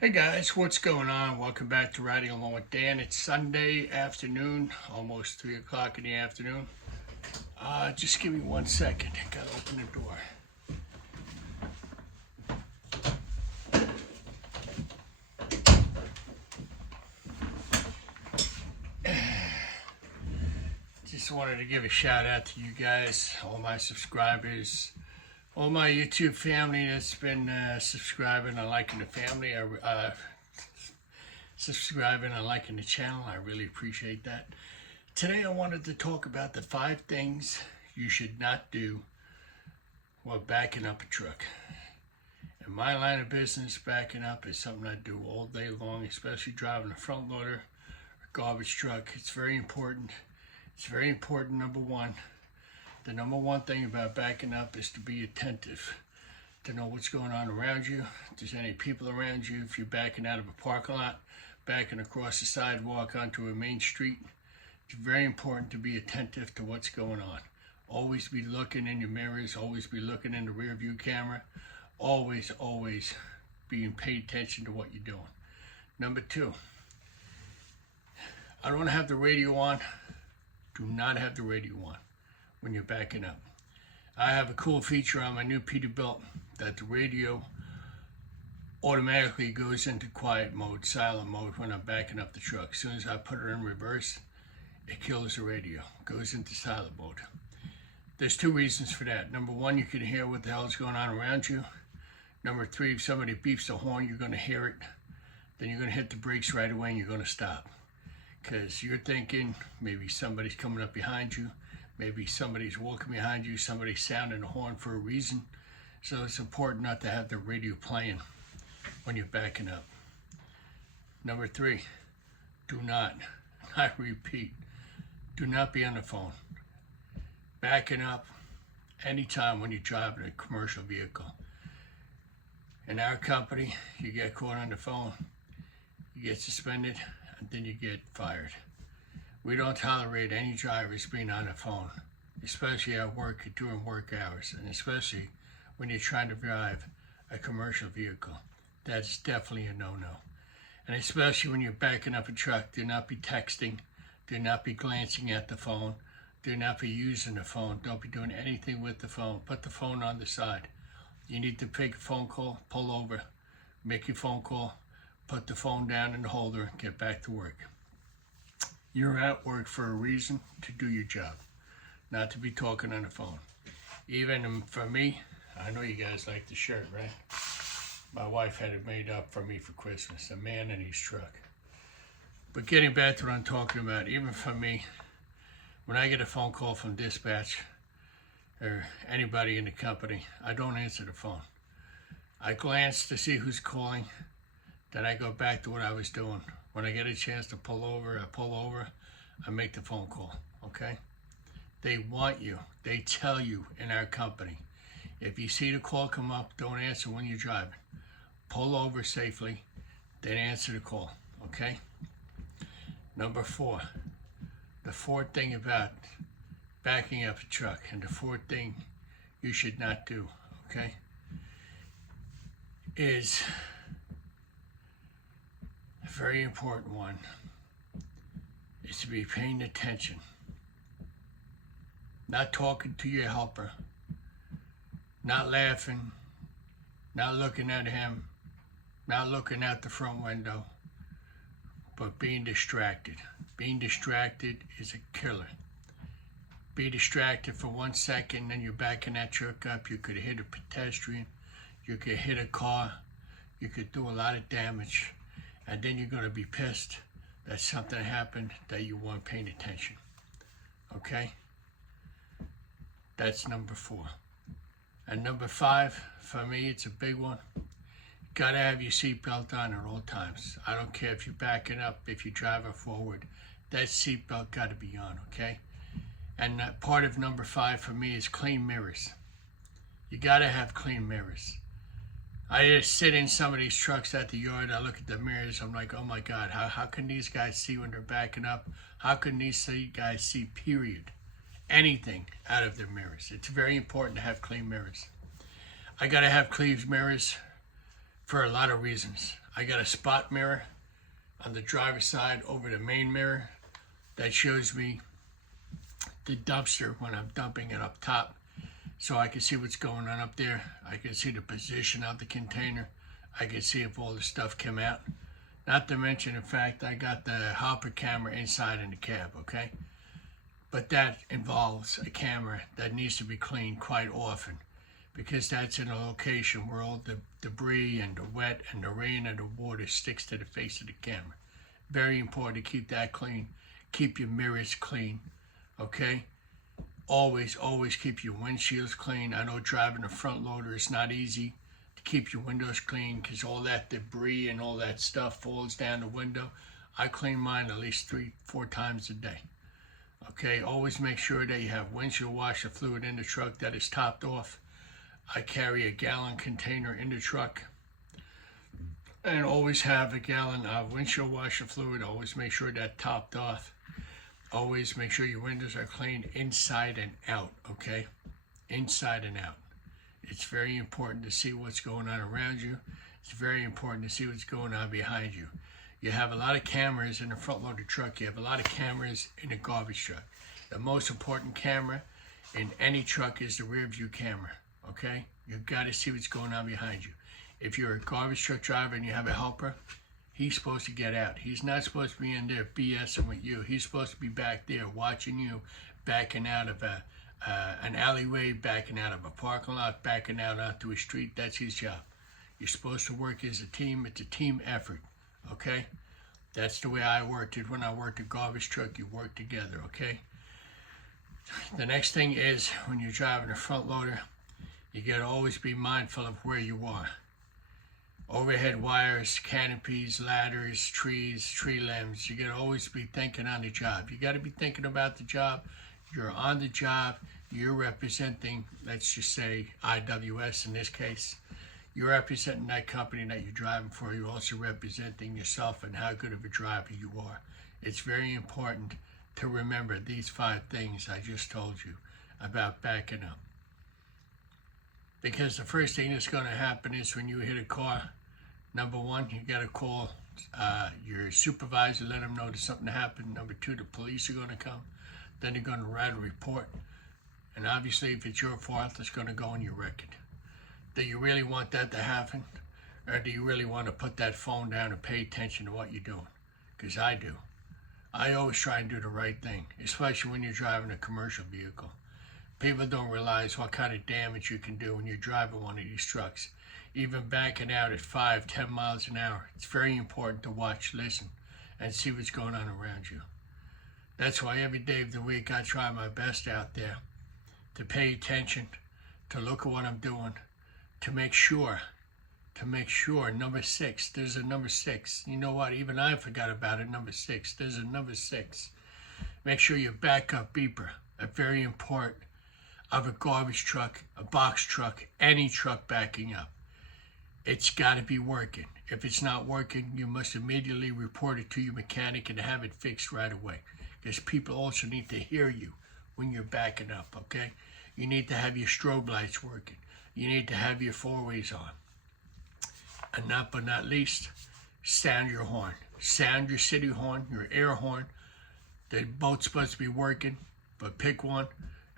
Hey guys, what's going on? Welcome back to Riding Along with Dan. It's Sunday afternoon, almost 3 o'clock in the afternoon. Just give me 1 second. I gotta open the door. Just wanted to give a shout out to you guys, all my subscribers, all my YouTube family that's been subscribing and liking the family, subscribing and liking the channel. I really appreciate that. Today I wanted to talk about the 5 things you should not do while backing up a truck. In my line of business, backing up is something I do all day long, especially driving a front loader or garbage truck. It's very important. It's very important, number one. The number one thing about backing up is to be attentive, to know what's going on around you, if there's any people around you, if you're backing out of a parking lot, backing across the sidewalk onto a main street. It's very important to be attentive to what's going on. Always be looking in your mirrors, always be looking in the rear view camera, always being paid attention to what you're doing. Number 2, I don't have the radio on. Do not have the radio on when you're backing up. I have a cool feature on my new Peterbilt that the radio automatically goes into quiet mode, silent mode when I'm backing up the truck. As soon as I put it in reverse, it kills the radio, goes into silent mode. There's 2 reasons for that. Number 1, you can hear what the hell is going on around you. Number 3, if somebody beeps the horn, you're going to hear it. Then you're going to hit the brakes right away and you're going to stop. Because you're thinking maybe somebody's coming up behind you, maybe somebody's walking behind you, somebody's sounding a horn for a reason. So it's important not to have the radio playing when you're backing up. Number 3, do not, I repeat, do not be on the phone. Backing up anytime when you're driving a commercial vehicle. In our company, you get caught on the phone, you get suspended, and then you get fired. We don't tolerate any drivers being on the phone, especially at work during work hours, and especially when you're trying to drive a commercial vehicle. That's definitely a no-no. And especially when you're backing up a truck, do not be texting, do not be glancing at the phone, do not be using the phone, don't be doing anything with the phone. Put the phone on the side. You need to take a phone call, pull over, make your phone call, put the phone down in the holder, get back to work. You're at work for a reason, to do your job, not to be talking on the phone. Even for me, I know you guys like the shirt, right? My wife had it made up for me for Christmas, a man in his truck. But getting back to what I'm talking about, even for me, when I get a phone call from dispatch or anybody in the company, I don't answer the phone. I glance to see who's calling, then I go back to what I was doing. When I get a chance to pull over, I pull over, I make the phone call, okay? They want you, they tell you in our company, if you see the call come up, don't answer when you're driving. Pull over safely, then answer the call, okay? Number 4, the 4th thing about backing up a truck, and the 4th thing you should not do, okay, is a very important one, is to be paying attention. Not talking to your helper, not laughing, not looking at him, not looking out the front window, but being distracted. Being distracted is a killer. Be distracted for 1 second, then you're backing that truck up. You could hit a pedestrian, you could hit a car, you could do a lot of damage, and then you're going to be pissed that something happened that you weren't paying attention. Okay? That's number 4. And number 5, for me, it's a big one. You gotta have your seatbelt on at all times. I don't care if you're backing up, if you're driving forward, that seatbelt gotta be on, okay? And part of number 5 for me is clean mirrors. You gotta have clean mirrors. I just sit in some of these trucks at the yard, I look at the mirrors, I'm like, oh my God, how can these guys see when they're backing up? How can these guys see, period, anything out of their mirrors? It's very important to have clean mirrors. I gotta have clean mirrors for a lot of reasons. I got a spot mirror on the driver's side over the main mirror that shows me the dumpster when I'm dumping it up top, so I can see what's going on up there. I can see the position of the container. I can see if all the stuff came out. Not to mention the fact I got the hopper camera inside in the cab, okay? But that involves a camera that needs to be cleaned quite often, because that's in a location where all the debris and the wet and the rain and the water sticks to the face of the camera. Very important to keep that clean. Keep your mirrors clean, okay? Always keep your windshields clean. I know driving a front loader is not easy to keep your windows clean because all that debris and all that stuff falls down the window. I clean mine at least 3-4 times a day. Okay, always make sure that you have windshield washer fluid in the truck that is topped off. I carry a gallon container in the truck and always have a gallon of windshield washer fluid. Always make sure that topped off. Always make sure your windows are cleaned inside and out, okay? Inside and out. It's very important to see what's going on around you. It's very important to see what's going on behind you. You have a lot of cameras in a front loader truck. You have a lot of cameras in a garbage truck. The most important camera in any truck is the rear view camera, okay? You've got to see what's going on behind you. If you're a garbage truck driver and you have a helper, he's supposed to get out. He's not supposed to be in there BSing with you. He's supposed to be back there watching you, backing out of an alleyway, backing out of a parking lot, backing out onto a street. That's his job. You're supposed to work as a team. It's a team effort, okay? That's the way I worked it when I worked a garbage truck. You work together, okay? The next thing is when you're driving a front loader, you got to always be mindful of where you are. Overhead wires, canopies, ladders, trees, tree limbs. You got to always be thinking on the job. You got to be thinking about the job. You're on the job. You're representing, let's just say, IWS in this case. You're representing that company that you're driving for. You're also representing yourself and how good of a driver you are. It's very important to remember these 5 things I just told you about backing up. Because the first thing that's going to happen is when you hit a car, number 1, you got to call your supervisor, let them know there's something happened. Number 2, the police are going to come. Then they're going to write a report. And obviously, if it's your fault, it's going to go on your record. Do you really want that to happen? Or do you really want to put that phone down and pay attention to what you're doing? Because I do. I always try and do the right thing, especially when you're driving a commercial vehicle. People don't realize what kind of damage you can do when you're driving one of these trucks. Even backing out at 5-10 miles an hour, it's very important to watch, listen, and see what's going on around you. That's why every day of the week I try my best out there to pay attention, to look at what I'm doing, to make sure, number 6, there's a number 6. You know what, even I forgot about it, number 6. There's a number 6. Make sure your backup beeper, a very important, of a garbage truck, a box truck, any truck backing up. It's got to be working. If it's not working, you must immediately report it to your mechanic and have it fixed right away. Because people also need to hear you when you're backing up, okay? You need to have your strobe lights working. You need to have your 4-ways on. And not but not least, sound your horn. Sound your city horn, your air horn. They're both supposed to be working, but pick one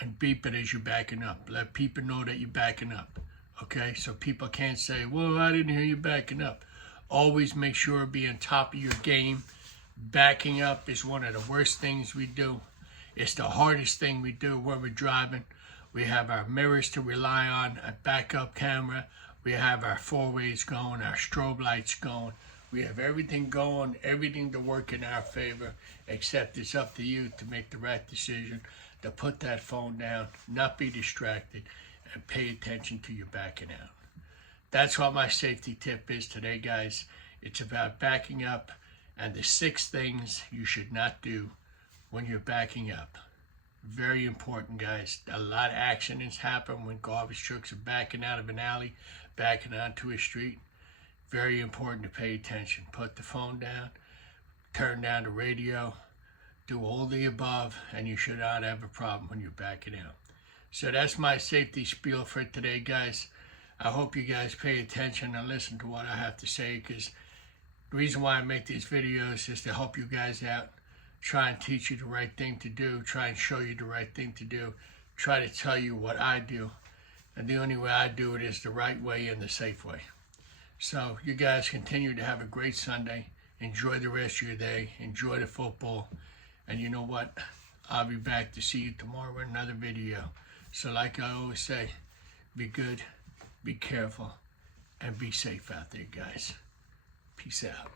and beep it as you're backing up. Let people know that you're backing up, okay? So people can't say, well, I didn't hear you backing up. Always make sure to be on top of your game. Backing up is one of the worst things we do. It's the hardest thing we do when we're driving. We have our mirrors to rely on, a backup camera. We have our 4-ways going, our strobe lights going. We have everything going, everything to work in our favor, except it's up to you to make the right decision, to put that phone down, not be distracted, and pay attention to your backing out. That's what my safety tip is today, guys. It's about backing up and the 6 things you should not do when you're backing up. Very important, guys. A lot of accidents happen when garbage trucks are backing out of an alley, backing onto a street. Very important to pay attention. Put the phone down, turn down the radio, do all the above, and you should not have a problem when you're backing out. So that's my safety spiel for today, guys. I hope you guys pay attention and listen to what I have to say, because the reason why I make these videos is to help you guys out, try and teach you the right thing to do, try and show you the right thing to do, try to tell you what I do. And the only way I do it is the right way and the safe way. So you guys continue to have a great Sunday. Enjoy the rest of your day. Enjoy the football. And you know what? I'll be back to see you tomorrow in another video. So like I always say, be good, be careful, and be safe out there, guys. Peace out.